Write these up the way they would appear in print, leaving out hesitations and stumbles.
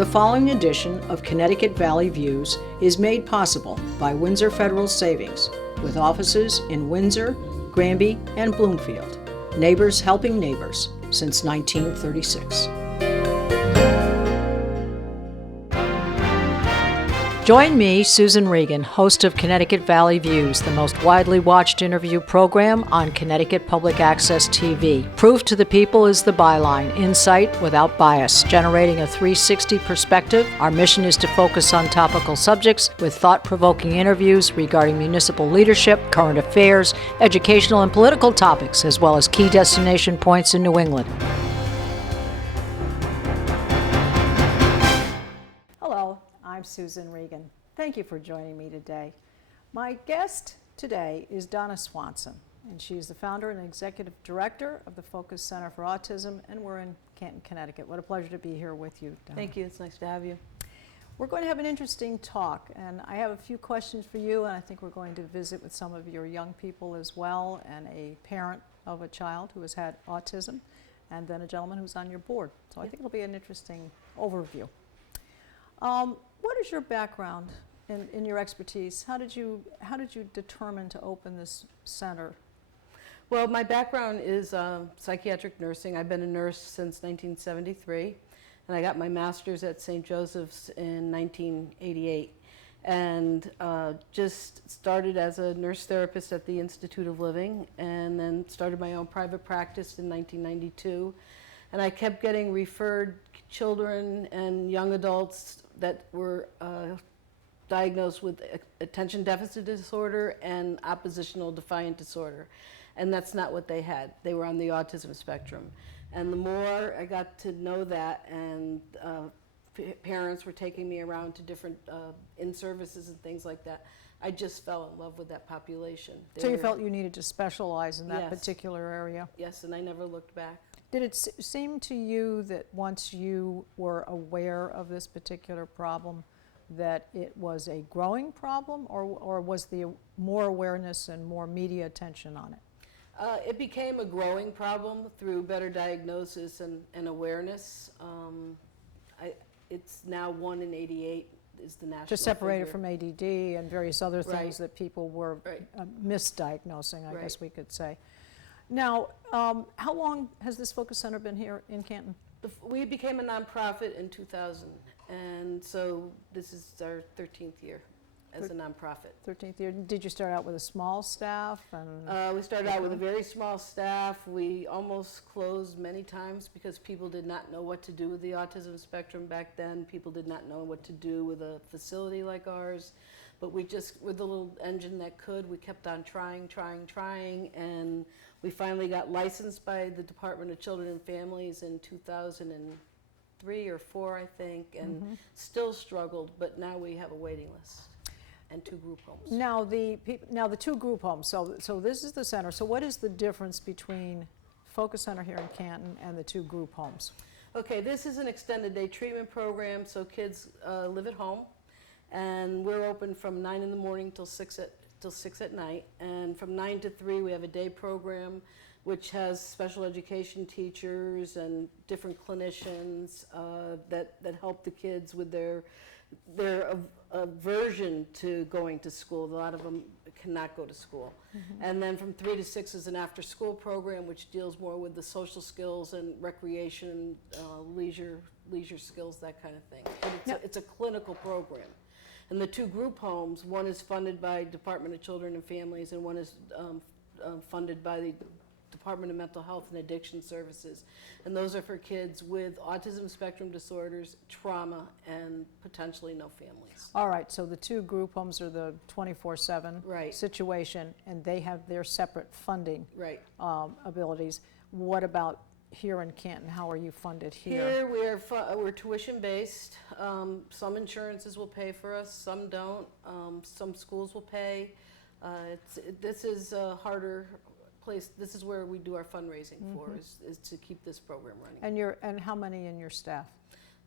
The following edition of Connecticut Valley Views is made possible by Windsor Federal Savings, with offices in Windsor, Granby, and Bloomfield. Neighbors helping neighbors since 1936. Join me, Susan Regan, host of Connecticut Valley Views, the most widely watched interview program on Connecticut Public Access TV. Proof to the people is the byline, insight without bias, generating a 360 perspective. Our mission is to focus on topical subjects with thought-provoking interviews regarding municipal leadership, current affairs, educational and political topics, as well as key destination points in New England. I'm Susan Regan. Thank you for joining me today. My guest today is Donna Swanson, and she is the founder and executive director of the Focus Center for Autism, and we're in Canton, Connecticut. What a pleasure to be here with you, Donna. Thank you. It's nice to have you. We're going to have an interesting talk, and I have a few questions for you, and I think we're going to visit with some of your young people as well, and a parent of a child who has had autism, and then a gentleman who's on your board. So I think it'll be an interesting overview. What is your background in your expertise? How did you determine to open this center? Well, my background is psychiatric nursing. I've been a nurse since 1973, and I got my master's at St. Joseph's in 1988, and just started as a nurse therapist at the Institute of Living, and then started my own private practice in 1992, and I kept getting referred children and young adults that were diagnosed with attention deficit disorder and oppositional defiant disorder. And that's not what they had. They were on the autism spectrum. And the more I got to know that, and parents were taking me around to different in-services and things like that, I just fell in love with that population. So you felt you needed to specialize in that particular area? Yes, and I never looked back. Did it seem to you that once you were aware of this particular problem that it was a growing problem, or was there more awareness and more media attention on it? It became a growing problem through better diagnosis and awareness. It's now 1 in 88 is the national Just separated figure. from ADD and various other things that people were Right. misdiagnosing, I guess we could say. Now, how long has this Focus Center been here in Canton? We became a nonprofit in 2000, and so this is our 13th year as a nonprofit. 13th year. Did you start out with a small staff? And we started out with a very small staff. We almost closed many times because people did not know what to do with the autism spectrum back then. People did not know what to do with a facility like ours. But we just, with the little engine that could, we kept on trying, and we finally got licensed by the Department of Children and Families in 2003 or 4, I think, and still struggled, but now we have a waiting list and 2 group homes. Now the 2 group homes, so this is the center. So what is the difference between Focus Center here in Canton and the 2 group homes? Okay, this is an extended day treatment program, so kids live at home. And we're open from 9 in the morning till 6 at night. And from 9 to 3, we have a day program, which has special education teachers and different clinicians that help the kids with their aversion to going to school. A lot of them cannot go to school. And then from 3 to 6 is an after-school program, which deals more with the social skills and recreation, leisure skills, that kind of thing. But it's a clinical program. And the 2 group homes, one is funded by Department of Children and Families, and one is funded by the Department of Mental Health and Addiction Services. And those are for kids with autism spectrum disorders, trauma, and potentially no families. All right, so the 2 group homes are the 24/7 situation, and they have their separate funding abilities. What about here in Canton? How are you funded here? Here we're tuition based. Some insurances will pay for us, some don't. Some schools will pay. This is a harder place. This is where we do our fundraising for is to keep this program running. And how many in your staff?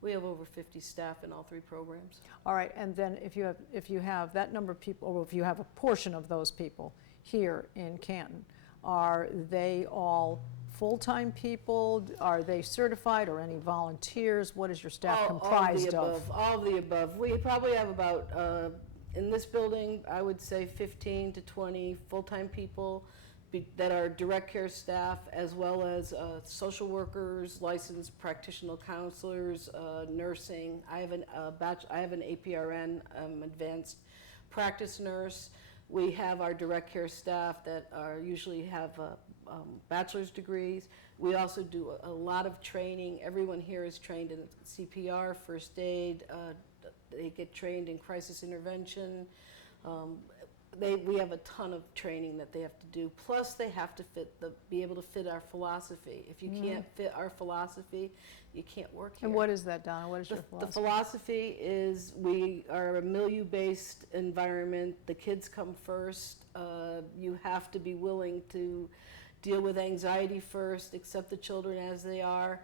We have over 50 staff in all 3 programs. All right, and then if you have that number of people, or if you have a portion of those people here in Canton, are they all full-time people? Are they certified, or any volunteers? What is your staff comprised of? All of the above. We probably have about, in this building, I would say 15 to 20 full-time people that are direct care staff, as well as social workers, licensed practitioner counselors, nursing. I have an APRN, advanced practice nurse. We have our direct care staff that usually have bachelor's degrees. We also do a lot of training. Everyone here is trained in CPR, first aid. They get trained in crisis intervention. We have a ton of training that they have to do. Plus, they have to be able to fit our philosophy. If you can't fit our philosophy, you can't work here. And what is that, Donna? What is your philosophy? The philosophy is we are a milieu-based environment. The kids come first. You have to be willing to deal with anxiety first, accept the children as they are,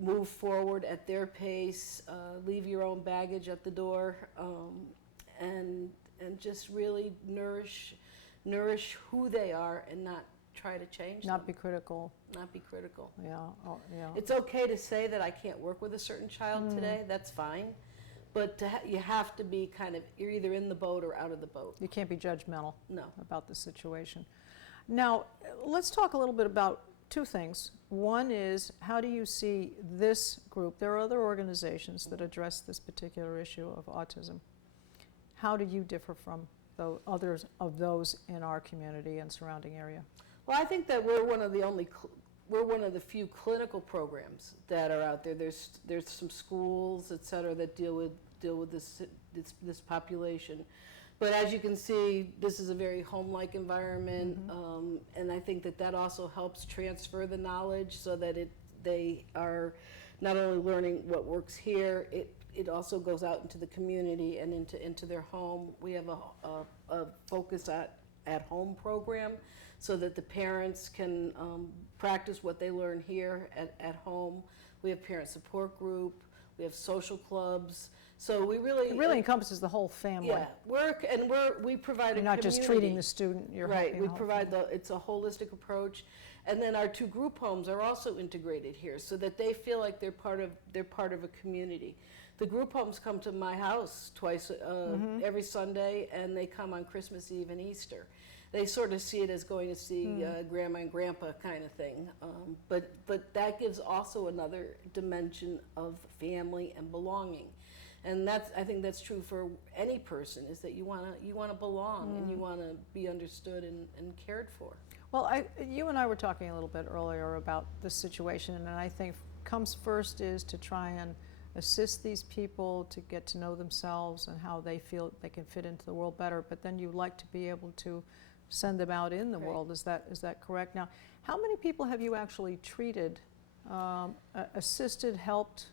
move forward at their pace, leave your own baggage at the door, and just really nourish who they are and not try to change them. Not be critical. Not be critical. Yeah. Oh, yeah. It's okay to say that I can't work with a certain child today. That's fine. But you have to be you're either in the boat or out of the boat. You can't be judgmental No. about the situation. Now, let's talk a little bit about two things. One is, how do you see this group? There are other organizations that address this particular issue of autism. How do you differ from others of those in our community and surrounding area? Well, I think that we're one of the few clinical programs that are out there. There's some schools, et cetera, that deal with this population. But as you can see, this is a very home-like environment, and I think that also helps transfer the knowledge so that they are not only learning what works here, it also goes out into the community and into their home. We have a focus at home program so that the parents can practice what they learn here at home. We have parent support group. We have social clubs. So it really encompasses the whole family. Yeah, we provide You're not just treating the student. You're right. helping We provide it's a holistic approach, and then our two group homes are also integrated here, so that they feel like they're part of a community. The group homes come to my house twice every Sunday, and they come on Christmas Eve and Easter. They sort of see it as going to see grandma and grandpa kind of thing, but that gives also another dimension of family and belonging. And I think that's true for any person, is that you want to belong and you want to be understood and cared for. Well, you and I were talking a little bit earlier about the situation, and I think comes first is to try and assist these people to get to know themselves and how they feel they can fit into the world better. But then you like to be able to send them out in the world. Is that correct? Now, how many people have you actually treated, assisted, helped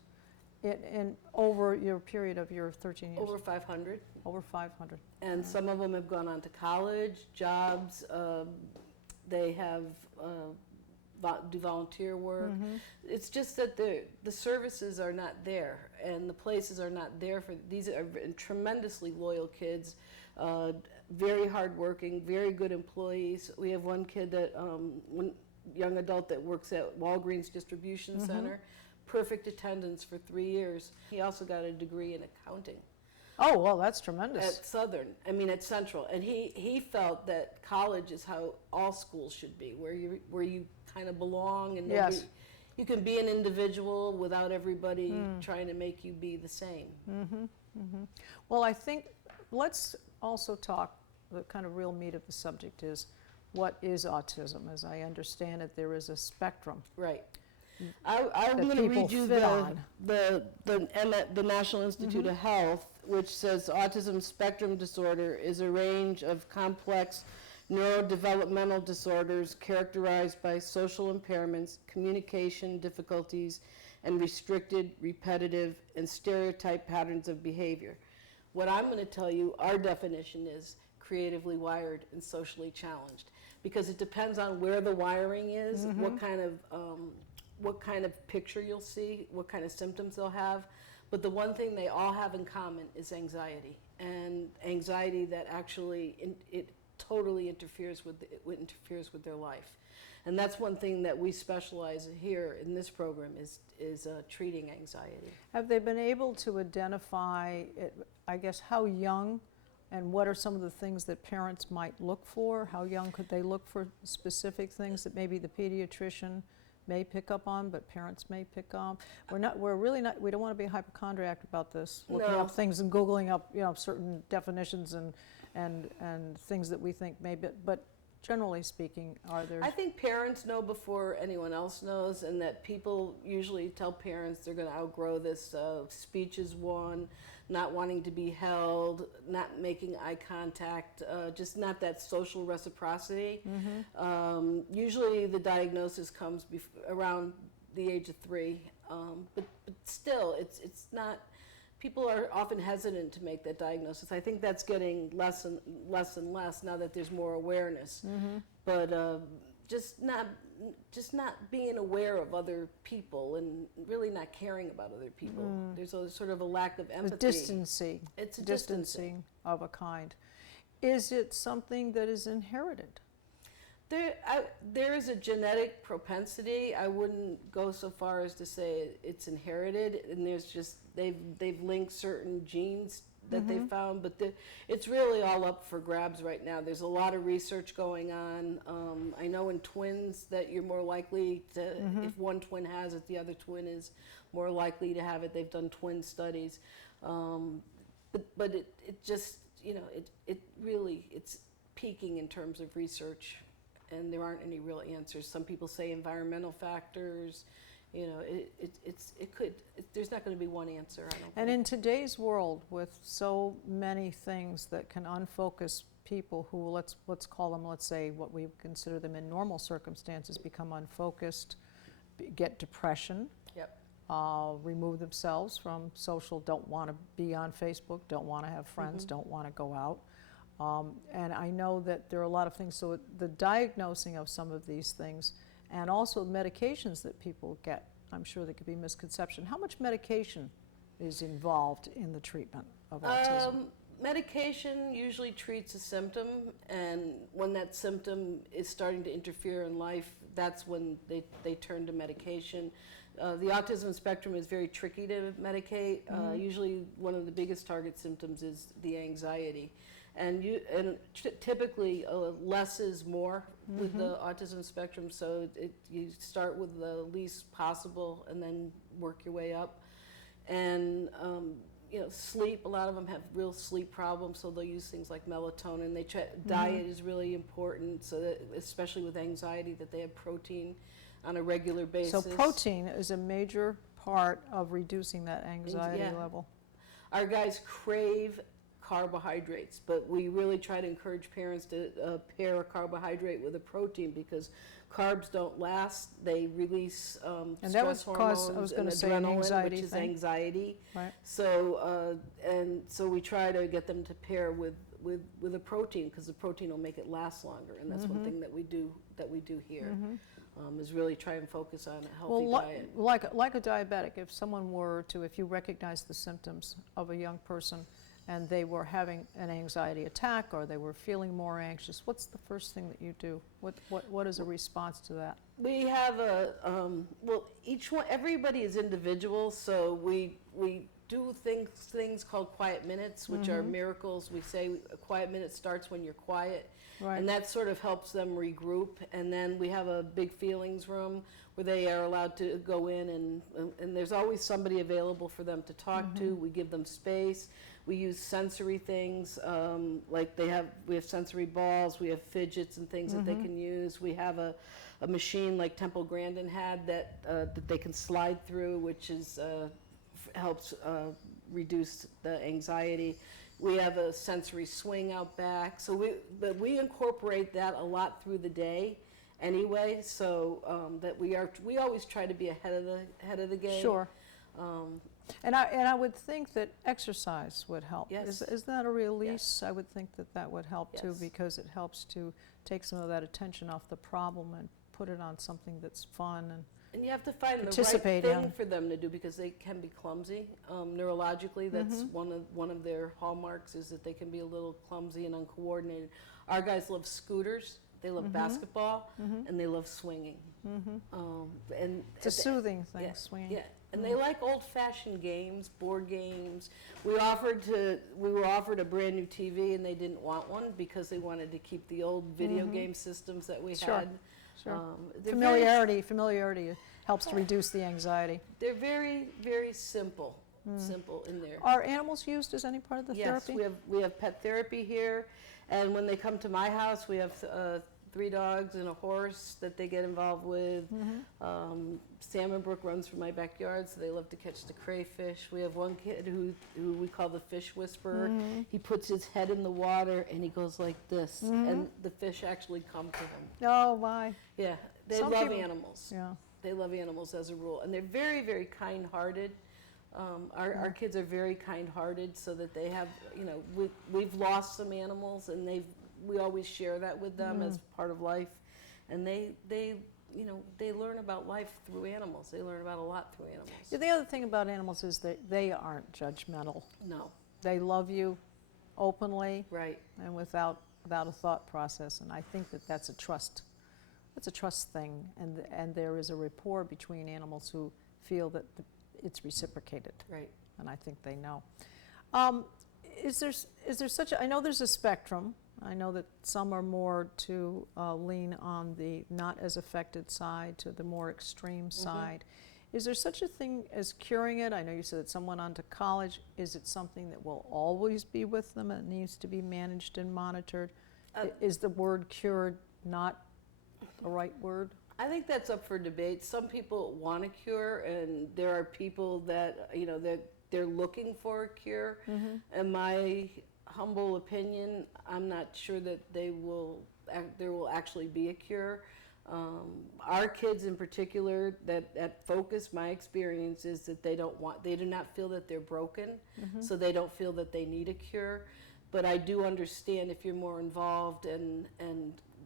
in over your period of your 13 years? Over 500. Over 500. And some of them have gone on to college, jobs. They have do volunteer work. It's just that the services are not there, and the places are not there for these. Are tremendously loyal kids, very hardworking, very good employees. We have one kid one young adult that works at Walgreens Distribution Center. Perfect attendance for 3 years. He also got a degree in accounting. Oh, well, that's tremendous. At Central. And he felt that college is how all schools should be, where you kind of belong, and yes, you can be an individual without everybody trying to make you be the same. Well, I think let's also talk, the kind of real meat of the subject is, what is autism? As I understand it, there is a spectrum. Right. I'm going to read you the National Institute of Health, which says autism spectrum disorder is a range of complex neurodevelopmental disorders characterized by social impairments, communication difficulties, and restricted, repetitive, and stereotype patterns of behavior. What I'm going to tell you, our definition is creatively wired and socially challenged, because it depends on where the wiring is, what kind of picture you'll see, what kind of symptoms they'll have. But the one thing they all have in common is anxiety, and anxiety that actually it totally interferes with their life. And that's one thing that we specialize here in this program is treating anxiety. Have they been able to identify, I guess, how young and what are some of the things that parents might look for? How young could they look for specific things that maybe the pediatrician may pick up on, but parents may pick up? We don't want to be a hypochondriac about this, looking up things and Googling up, certain definitions and things that we think may be, but generally speaking, are there? I think parents know before anyone else knows, and that people usually tell parents they're going to outgrow this. Speech is one, not wanting to be held, not making eye contact, just not that social reciprocity. Usually the diagnosis comes around the age of 3, but still, it's not. People are often hesitant to make that diagnosis. I think that's getting less and less now that there's more awareness. But just not being aware of other people and really not caring about other people. There's a sort of a lack of empathy. Distancing. It's a distancing of a kind. Is it something that is inherited? There is a genetic propensity. I wouldn't go so far as to say it's inherited, and there's just they've linked certain genes that they've found, but it's really all up for grabs right now. There's a lot of research going on. I know in twins that you're more likely to, if one twin has it, the other twin is more likely to have it. They've done twin studies, but it just it really it's peaking in terms of research. And there aren't any real answers. Some people say environmental factors. There's not going to be one answer, I don't think. And in today's world, with so many things that can unfocus people who, let's call them, let's say what we consider them in normal circumstances, become unfocused, get depression, remove themselves from social, don't want to be on Facebook, don't want to have friends, don't want to go out. And I know that there are a lot of things, so the diagnosing of some of these things and also medications that people get, I'm sure there could be misconception. How much medication is involved in the treatment of autism? Medication usually treats a symptom, and when that symptom is starting to interfere in life, that's when they turn to medication. The autism spectrum is very tricky to medicate. Usually one of the biggest target symptoms is the anxiety. And typically less is more with the autism spectrum, so you start with the least possible and then work your way up. And sleep, a lot of them have real sleep problems, so they'll use things like melatonin. Diet is really important, so that, especially with anxiety, that they have protein on a regular basis. So protein is a major part of reducing that anxiety level. Our guys crave carbohydrates, but we really try to encourage parents to pair a carbohydrate with a protein, because carbs don't last. They release stress hormones and adrenaline, which is anxiety. Right. So so we try to get them to pair with a protein, because the protein will make it last longer, and that's one thing that we do here. Is really try and focus on a healthy diet. Like a diabetic, if you recognize the symptoms of a young person and they were having an anxiety attack or they were feeling more anxious, what's the first thing that you do? What is a response to that? We have everybody is individual, so we do things called quiet minutes, which are miracles. We say a quiet minute starts when you're quiet. Right. And that sort of helps them regroup. And then we have a big feelings room where they are allowed to go in, and there's always somebody available for them to talk to. We give them space. We use sensory things, like we have sensory balls, we have fidgets and things that they can use. We have a machine like Temple Grandin had that they can slide through, which is helps reduce the anxiety. We have a sensory swing out back, so we incorporate that a lot through the day anyway, so that we always try to be ahead of the game. Sure. And I would think that exercise would help. Yes. Is that a release? Yes. I would think that would help too, because it helps to take some of that attention off the problem and put it on something that's fun and you have to find the right thing for them to do, because they can be clumsy. Neurologically, that's one of their hallmarks, is that they can be a little clumsy and uncoordinated. Our guys love scooters. They love basketball, and they love swinging. And It's a soothing thing, yeah, swinging. yeah. And they like old-fashioned games, board games. We were offered a brand new TV, and they didn't want one because they wanted to keep the old video game systems that we Sure. had. Sure. They're Familiarity helps to reduce the anxiety. They're very, very simple in there. Are animals used as any part of the Yes, therapy? we have pet therapy here, and when they come to my house, we have 3 dogs and a horse that they get involved with. Salmon Brook runs through my backyard, so they love to catch the crayfish. We have one kid who we call the fish whisperer. He puts his head in the water and he goes like this, and the fish actually come to him. Oh my. Yeah, they Some love people- animals. Yeah. They love animals as a rule, and they're very, very kind-hearted. Our kids are very kind-hearted, so that they have, we've lost some animals, and we always share that with them as part of life, and they learn about life through animals. They learn about a lot through animals. Yeah, the other thing about animals is that they aren't judgmental. No, They love you openly right. and without a thought process, and I think that that's a trust. That's a trust thing, and there is a rapport between animals who feel that it's reciprocated. Right. And I think they know. Is there such a, I know there's a spectrum. I know that some are more to lean on the not as affected side to the more extreme side. Is there such a thing as curing it? I know you said that someone went on to college. Is it something that will always be with them and needs to be managed and monitored? Is the word cured not the right word? I think that's up for debate. Some people want a cure, and there are people that, that they're looking for a cure. In my humble opinion, I'm not sure that there will actually be a cure. Our kids in particular, that at Focus, my experience is that they do not feel that they're broken, so they don't feel that they need a cure. But I do understand if you're more involved and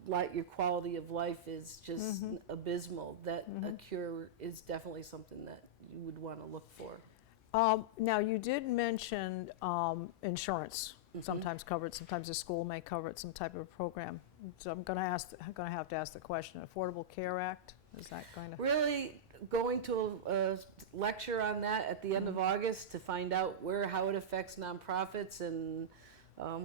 like your quality of life is just abysmal, that a cure is definitely something that you would want to look for. Now, you did mention insurance, sometimes covered, sometimes the school may cover it, some type of program. So I'm going to have to ask the question: Affordable Care Act, is that going to? Really going to a lecture on that at the end of August to find out how it affects nonprofits and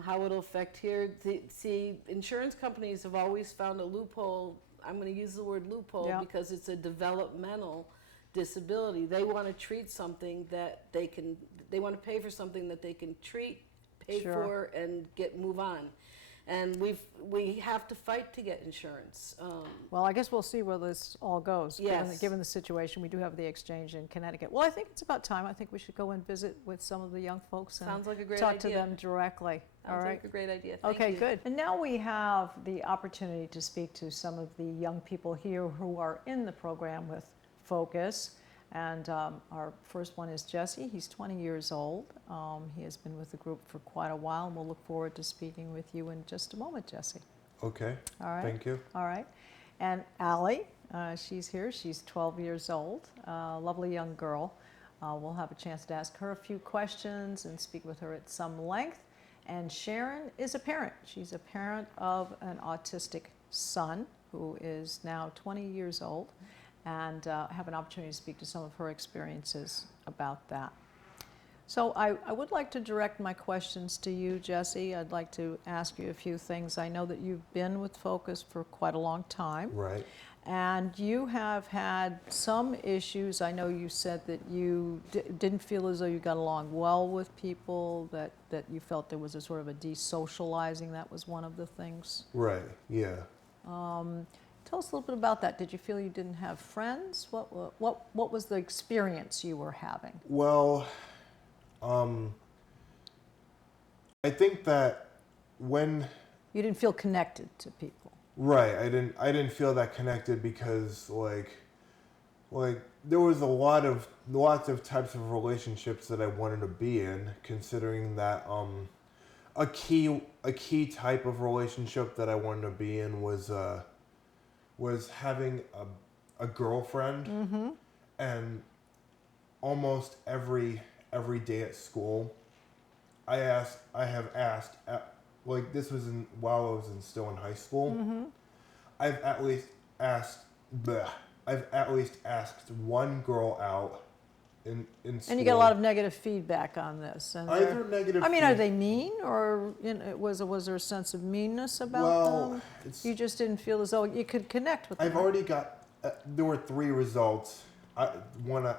how it'll affect here. See, insurance companies have always found a loophole. I'm going to use the word loophole because it's a developmental disability. They want to treat something that they want to pay for something that they can treat, pay for, and move on. And we have to fight to get insurance. Well, I guess we'll see where this all goes. Yes. Given the situation, we do have the exchange in Connecticut. Well, I think it's about time. I think we should go and visit with some of the young folks and Sounds like a great talk idea. to them directly. Sounds like a great idea. Thank Okay, you. good. And now we have the opportunity to speak to some of the young people here who are in the program with Focus. And our first one is Jesse. He's 20 years old. He has been with the group for quite a while, and we'll look forward to speaking with you in just a moment, Jesse. Okay. All right. Thank you. All right. And Allie, she's here. She's 12 years old, lovely young girl. We'll have a chance to ask her a few questions and speak with her at some length. And Sharon is a parent. She's a parent of an autistic son who is now 20 years old, and have an opportunity to speak to some of her experiences about that. So I would like to direct my questions to you, Jesse. I'd like to ask you a few things. I know that you've been with Focus for quite a long time. Right. And you have had some issues. I know you said that you didn't feel as though you got along well with people, that you felt there was a sort of a desocializing. That was one of the things. Right. Yeah. Tell us a little bit about that. Did you feel you didn't have friends? What was the experience you were having? Well, I think that when You didn't feel connected to people. right, I didn't feel that connected because like there was lots of types of relationships that I wanted to be in, considering that a key type of relationship that I wanted to be in was having a girlfriend. And almost every day at school I have asked, like this was while I was still in high school, I've at least asked one girl out in school. And you get a lot of negative feedback on this. And Either negative. I mean, are they mean, or was there a sense of meanness about them? You just didn't feel as though you could connect with them. I've already got. There were 3 results. I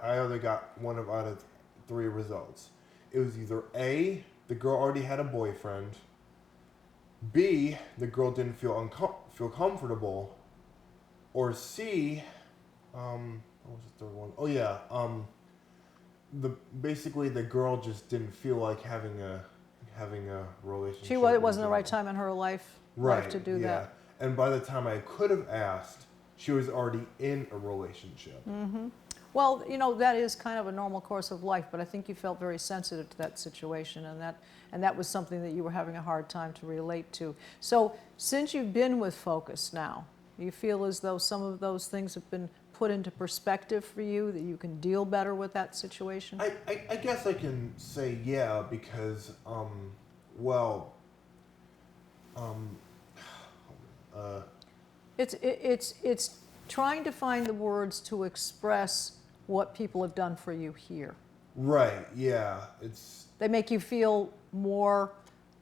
only got one out of 3 results. It was either A, the girl already had a boyfriend. B, the girl didn't feel comfortable. Or C, what was the third one? Oh yeah, basically the girl just didn't feel like having a relationship. It wasn't the right time in her life to do that. And by the time I could have asked, she was already in a relationship. Mm-hmm. Well, that is kind of a normal course of life, but I think you felt very sensitive to that situation, and that was something that you were having a hard time to relate to. So since you've been with Focus now, you feel as though some of those things have been put into perspective for you, that you can deal better with that situation? I guess I can say yeah, because, It's trying to find the words to express what people have done for you here. Right, yeah. They make you feel more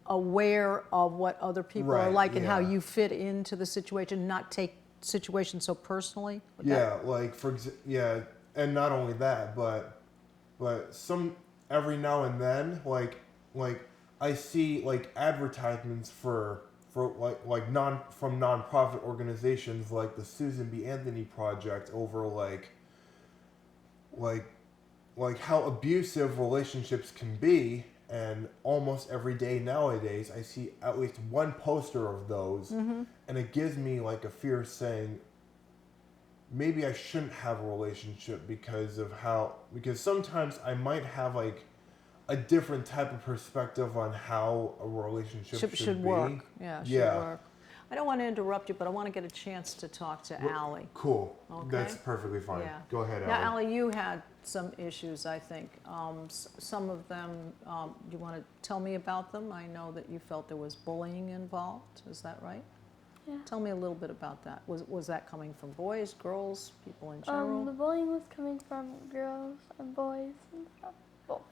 aware of what other people are like and how you fit into the situation, not take situations so personally. And not only that, but every now and then, like I see like advertisements from nonprofit organizations like the Susan B. Anthony Project over like how abusive relationships can be, and almost every day nowadays I see at least one poster of those, and it gives me like a fear saying maybe I shouldn't have a relationship because sometimes I might have like a different type of perspective on how a relationship should work. Should work. I don't want to interrupt you, but I want to get a chance to talk to Allie. Cool. Okay? That's perfectly fine. Yeah. Go ahead, Allie. Now, Allie, you had some issues, I think. Some of them, you want to tell me about them? I know that you felt there was bullying involved. Is that right? Yeah. Tell me a little bit about that. Was that coming from boys, girls, people in general? The bullying was coming from girls and boys and stuff. Both.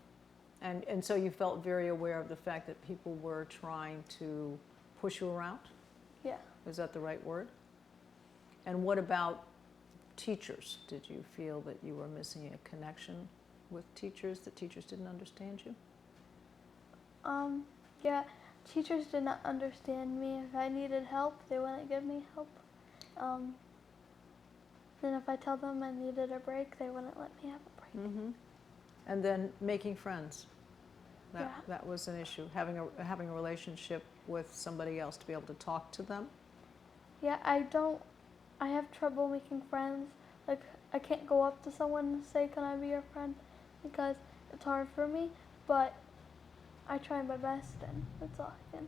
And so you felt very aware of the fact that people were trying to push you around? Yeah. Is that the right word? And what about teachers? Did you feel that you were missing a connection with teachers, that teachers didn't understand you? Yeah, teachers did not understand me. If I needed help, they wouldn't give me help. Then if I tell them I needed a break, they wouldn't let me have a break. Mm-hmm. And then making friends. Yeah. That was an issue, having a relationship with somebody else, to be able to talk to them. Yeah, I have trouble making friends. Like, I can't go up to someone and say, "Can I be your friend?" because it's hard for me, but I try my best, and that's all I can.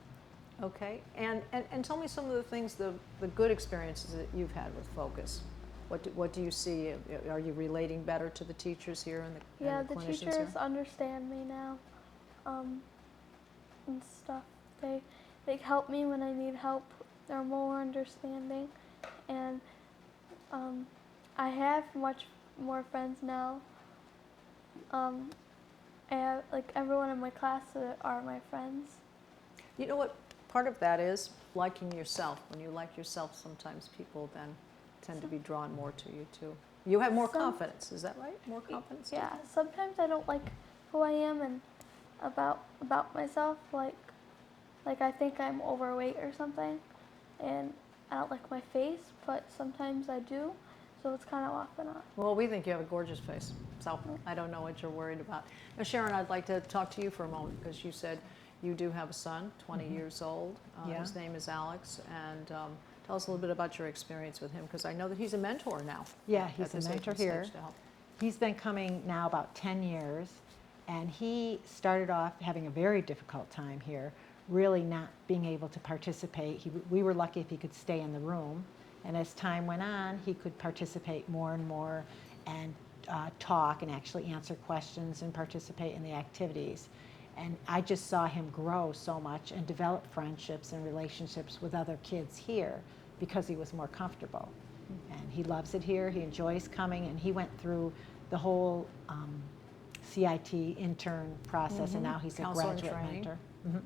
Okay, and tell me some of the things, the good experiences that you've had with Focus. What do you see? Are you relating better to the teachers here and the clinicians teachers here? understand me now, and stuff. They help me when I need help. They're more understanding, and I have much more friends now. Like everyone in my class are my friends. You know what? Part of that is liking yourself. When you like yourself, sometimes people then tend to be drawn more to you too. You have more confidence, is that right? More confidence? Yeah, sometimes I don't like who I am and about myself. Like I think I'm overweight or something, and I don't like my face, but sometimes I do, so it's kind of off and on. Well, we think you have a gorgeous face, so I don't know what you're worried about. Now, Sharon, I'd like to talk to you for a moment, because you said you do have a son, 20 years old. His name is Alex, and tell us a little bit about your experience with him, because I know that he's a mentor now. Yeah, he's a mentor here. To help. He's been coming now about 10 years, and he started off having a very difficult time here, really not being able to participate. We were lucky if he could stay in the room, and as time went on, he could participate more and more and talk and actually answer questions and participate in the activities. And I just saw him grow so much and develop friendships and relationships with other kids here because he was more comfortable. And he loves it here, he enjoys coming, and he went through the whole CIT intern process, and now he's a Counselor in graduate training. mentor.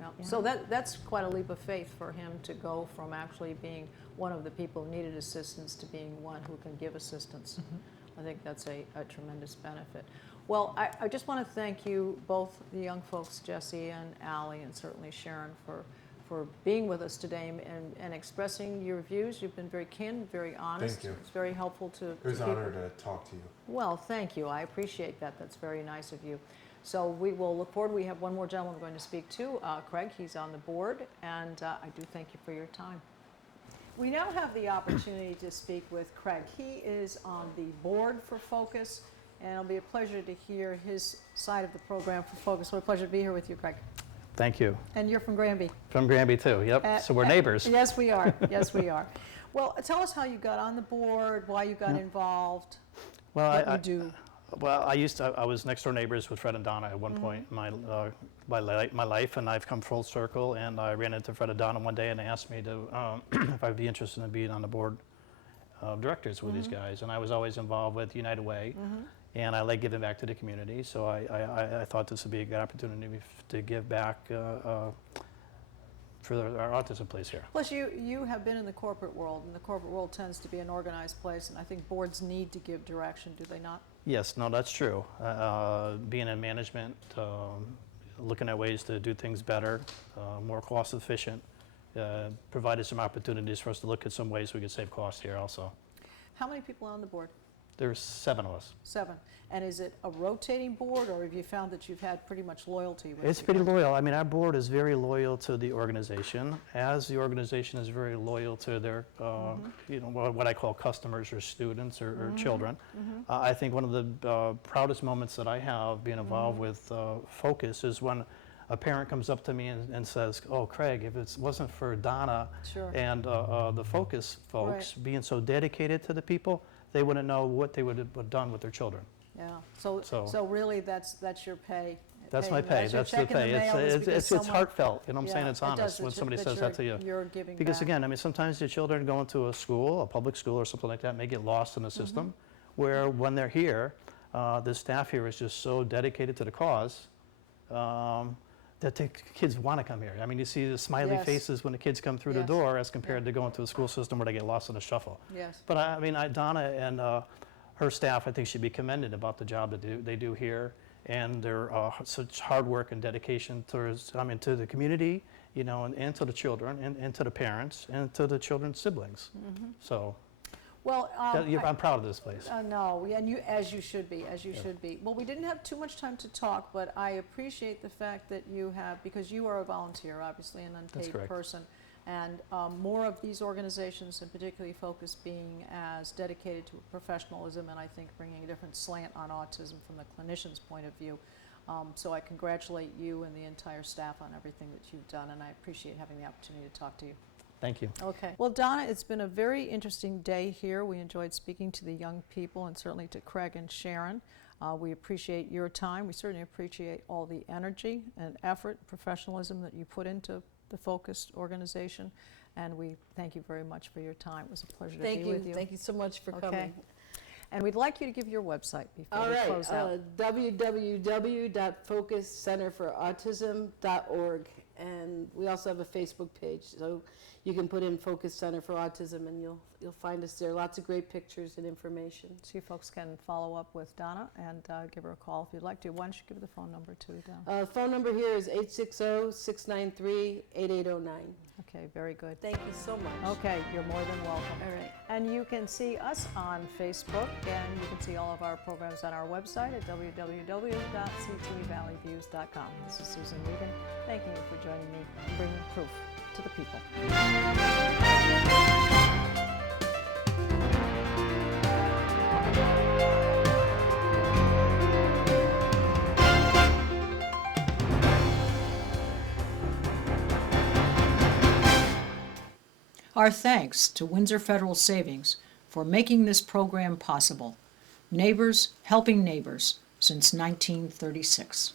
Yeah. So that's quite a leap of faith for him to go from actually being one of the people who needed assistance to being one who can give assistance. I think that's a tremendous benefit. Well, I just want to thank you, both the young folks, Jesse and Allie, and certainly Sharon, for being with us today and expressing your views. You've been very candid, very honest. Thank you. It's very helpful to It was an people. honor to talk to you. Well, thank you. I appreciate that. That's very nice of you. So we will look forward. We have one more gentleman we're going to speak to, Craig. He's on the board, and I do thank you for your time. We now have the opportunity to speak with Craig. He is on the board for Focus, and it'll be a pleasure to hear his side of the program for Focus. What a pleasure to be here with you, Craig. Thank you. And you're from Granby. From Granby too, yep. So we're neighbors. Yes, we are. Yes, we are. Well, tell us how you got on the board, why you got involved, what you do. Well, I was next door neighbors with Fred and Donna at one point in my life, and I've come full circle, and I ran into Fred and Donna one day, and they asked me to, if I'd be interested in being on the board of directors with these guys, and I was always involved with United Way, and I like giving back to the community, so I thought this would be a good opportunity to give back for our autism place here. Plus, you have been in the corporate world, and the corporate world tends to be an organized place, and I think boards need to give direction, do they not? Yes, no, that's true. Being in management, looking at ways to do things better, more cost efficient, provided some opportunities for us to look at some ways we could save costs here also. How many people are on the board? There's 7 of us. 7. And is it a rotating board, or have you found that you've had pretty much loyalty with It's you? pretty loyal. I mean, our board is very loyal to the organization, as the organization is very loyal to their, you know, what I call customers or students or children. I think one of the proudest moments that I have being involved with Focus is when a parent comes up to me and says, "Oh, Craig, if it wasn't for Donna Sure. and the Focus folks being so dedicated to the people, they wouldn't know what they would have done with their children." Yeah. So really, that's your pay. That's my pay. your That's the check in pay. mail is because It's someone- heartfelt. You know what I'm saying? Yeah, It's it honest does. when It's somebody that says that to you. You're giving Because back. again, I mean, sometimes the children going to a school, a public school or something like that, may get lost in the system, where when they're here, the staff here is just so dedicated to the cause that the kids want to come here. I mean, you see the smiley Yes. faces when the kids come through the Yes. door as compared to going to a school system where they get lost in the shuffle. Yes. But I mean, Donna and her staff, I think, should be commended about the job that they do here, and their such hard work and dedication towards, I mean, to the community, you know, and to the children, and to the parents, and to the children's siblings. So Well, I'm proud of this place. no, and as you should be, should be. Well, we didn't have too much time to talk, but I appreciate the fact that you have, because you are a volunteer, obviously, an unpaid correct. person, and more of these organizations, and particularly Focus, being as dedicated to professionalism, and I think bringing a different slant on autism from the clinician's point of view. So I congratulate you and the entire staff on everything that you've done, and I appreciate having the opportunity to talk to you. Thank you. Okay. Well, Donna, it's been a very interesting day here. We enjoyed speaking to the young people and certainly to Craig and Sharon. We appreciate your time. We certainly appreciate all the energy and effort, professionalism that you put into the Focus organization, and we thank you very much for your time. It was a pleasure to be with you. Thank you so much for Okay. coming. And we'd like you to give your website before All we right, close out. www.focuscenterforautism.org, and we also have a Facebook page, so you can put in Focus Center for Autism, and you'll find us there. Lots of great pictures and information. So you folks can follow up with Donna and give her a call if you'd like to. Why don't you give the phone number too, Donna? Phone number here is 860-693-8809. Okay, very good. Thank you so much. Okay, you're more than welcome. All right. And you can see us on Facebook, and you can see all of our programs on our website at www.ctvalleyviews.com. This is Susan Regan. Thank you for joining me and bringing proof to the people. Our thanks to Windsor Federal Savings for making this program possible. Neighbors helping neighbors since 1936.